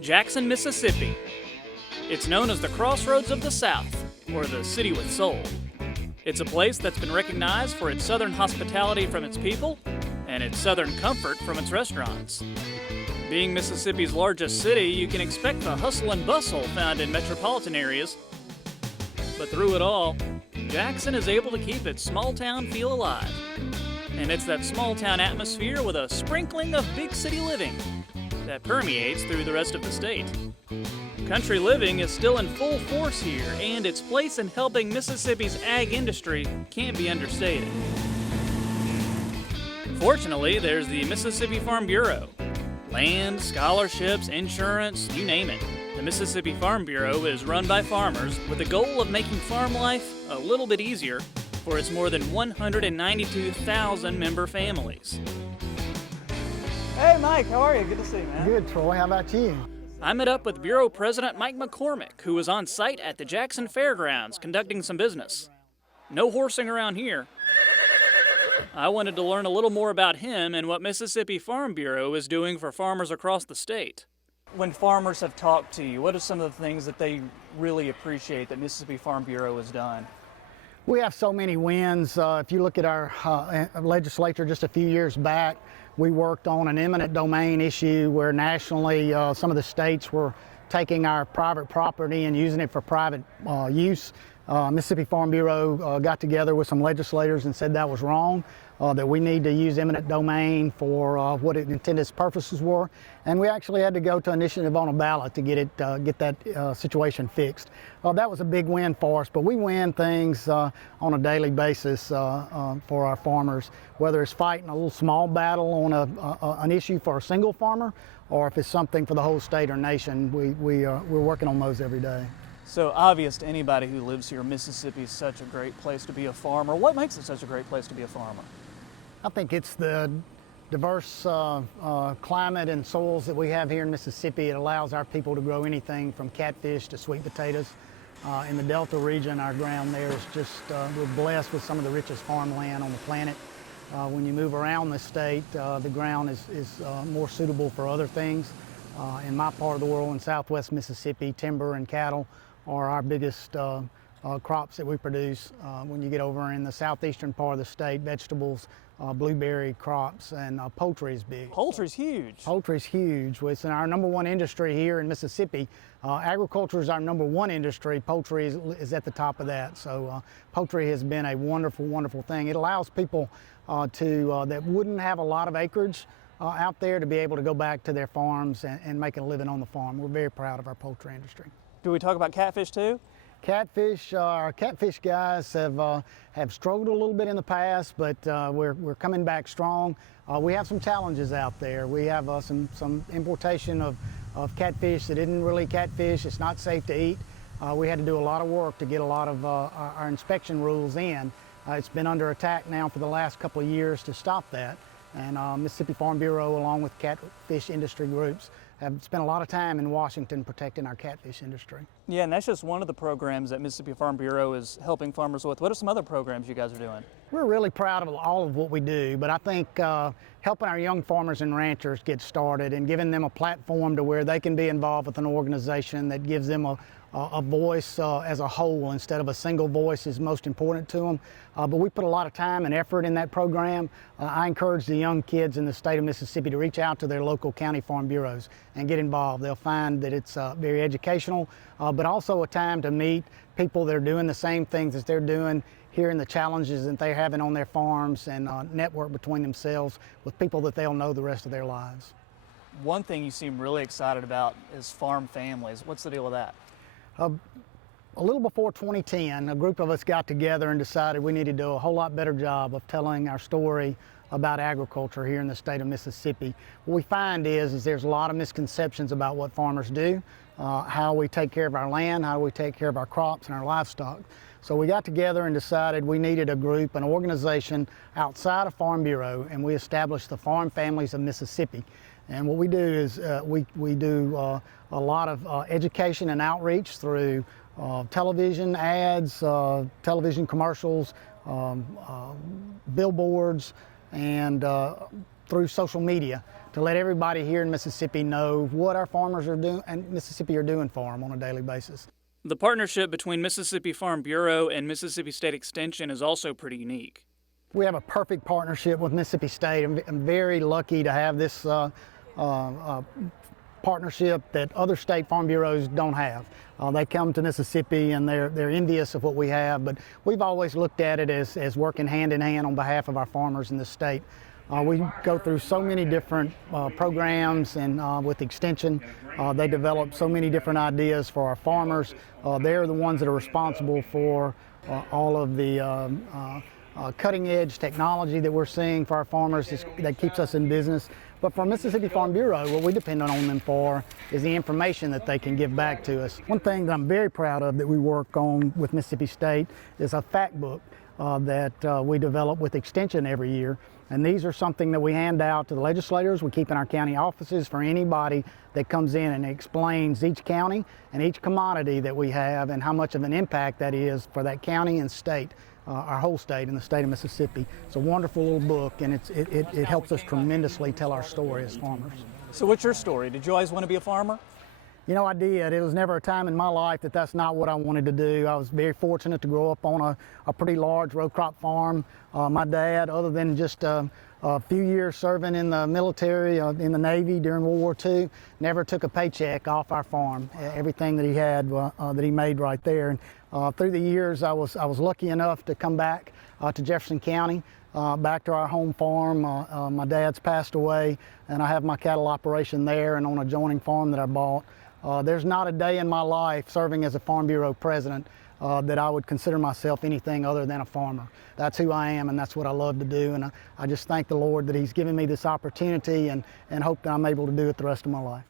Jackson, Mississippi. It's known as the Crossroads of the South, or the City with Soul. It's a place that's been recognized for its southern hospitality from its people and its southern comfort from its restaurants. Being Mississippi's largest city, you can expect the hustle and bustle found in metropolitan areas. But through it all, Jackson is able to keep its small town feel alive. And it's that small town atmosphere with a sprinkling of big city living that permeates through the rest of the state. Country living is still in full force here, and its place in helping Mississippi's ag industry can't be understated. Fortunately, there's the Mississippi Farm Bureau. Land, scholarships, insurance, you name it. The Mississippi Farm Bureau is run by farmers with the goal of making farm life a little bit easier for its more than 192,000 member families. Hey Mike, how are you? Good to see you, man. Good, Troy. How about you? I met up with Bureau President Mike McCormick, who was on site at the Jackson Fairgrounds conducting some business. No horsing around here. I wanted to learn a little more about him and what Mississippi Farm Bureau is doing for farmers across the state. When farmers have talked to you, what are some of the things that they really appreciate that Mississippi Farm Bureau has done? We have so many wins. If you look at our legislature just a few years back, we worked on an eminent domain issue where nationally some of the states were taking our private property and using it for private use. Mississippi Farm Bureau got together with some legislators and said that was wrong, that we need to use eminent domain for what its intended purposes were. And we actually had to go to initiative on a ballot to get that situation fixed. That was a big win for us, but we win things on a daily basis for our farmers, whether it's fighting a little small battle on an issue for a single farmer, or if it's something for the whole state or nation. We're working on those every day. So obvious to anybody who lives here, Mississippi is such a great place to be a farmer. What makes it such a great place to be a farmer? I think it's the diverse climate and soils that we have here in Mississippi. It allows our people to grow anything from catfish to sweet potatoes. In the Delta region, our ground there is just, we're blessed with some of the richest farmland on the planet. When you move around the state, the ground is more suitable for other things. In my part of the world, in southwest Mississippi, timber and cattle are our biggest crops that we produce. When you get over in the southeastern part of the state, vegetables, blueberry crops, and poultry is big. Poultry's huge. Poultry's huge. It's our number one industry here in Mississippi. Agriculture is our number one industry. Poultry is at the top of that. So poultry has been a wonderful, wonderful thing. It allows people that wouldn't have a lot of acreage out there to be able to go back to their farms and make a living on the farm. We're very proud of our poultry industry. Do we talk about catfish too? Catfish, our catfish guys have struggled a little bit in the past, but we're coming back strong. We have some challenges out there. We have some importation of catfish that isn't really catfish. It's not safe to eat. We had to do a lot of work to get a lot of our inspection rules in. It's been under attack now for the last couple of years to stop that. And Mississippi Farm Bureau, along with catfish industry groups, have spent a lot of time in Washington protecting our catfish industry. Yeah, and that's just one of the programs that Mississippi Farm Bureau is helping farmers with. What are some other programs you guys are doing? We're really proud of all of what we do, but I think helping our young farmers and ranchers get started and giving them a platform to where they can be involved with an organization that gives them a voice as a whole instead of a single voice is most important to them. But we put a lot of time and effort in that program. I encourage the young kids in the state of Mississippi to reach out to their local county farm bureaus and get involved. They'll find that it's very educational, but also a time to meet people that are doing the same things as they're doing, hearing the challenges that they're having on their farms, and network between themselves with people that they'll know the rest of their lives. One thing you seem really excited about is farm families. What's the deal with that? A little before 2010, a group of us got together and decided we needed to do a whole lot better job of telling our story about agriculture here in the state of Mississippi. What we find is there's a lot of misconceptions about what farmers do, how we take care of our land, how we take care of our crops and our livestock. So we got together and decided we needed a group, an organization outside of Farm Bureau, and we established the Farm Families of Mississippi. And what we do is we do a lot of education and outreach through television ads, television commercials, billboards, and through social media to let everybody here in Mississippi know what our farmers are doing and Mississippi are doing for them on a daily basis. The partnership between Mississippi Farm Bureau and Mississippi State Extension is also pretty unique. We have a perfect partnership with Mississippi State. I'm very lucky to have this partnership that other state farm bureaus don't have. They come to Mississippi and they're envious of what we have, but we've always looked at it as working hand in hand on behalf of our farmers in the state. We go through so many different programs, and with Extension, they develop so many different ideas for our farmers. They're the ones that are responsible for all of the cutting edge technology that we're seeing for our farmers that keeps us in business. But for Mississippi Farm Bureau, what we depend on them for is the information that they can give back to us. One thing that I'm very proud of that we work on with Mississippi State is a fact book that we develop with Extension every year. And these are something that we hand out to the legislators. We keep in our county offices for anybody that comes in and explains each county and each commodity that we have and how much of an impact that is for that county and state. Our whole state and the state of Mississippi. It's a wonderful little book, and it helps us tremendously tell our story as farmers. So what's your story? Did you always want to be a farmer? You know, I did. It was never a time in my life that that's not what I wanted to do. I was very fortunate to grow up on a pretty large row crop farm. My dad, other than just a few years serving in the military, in the Navy during World War II, never took a paycheck off our farm. Everything that he had, that he made right there. And through the years, I was lucky enough to come back to Jefferson County, back to our home farm. My dad's passed away, and I have my cattle operation there and on a adjoining farm that I bought. There's not a day in my life serving as a Farm Bureau president that I would consider myself anything other than a farmer. That's who I am, and that's what I love to do, and I just thank the Lord that He's given me this opportunity and hope that I'm able to do it the rest of my life.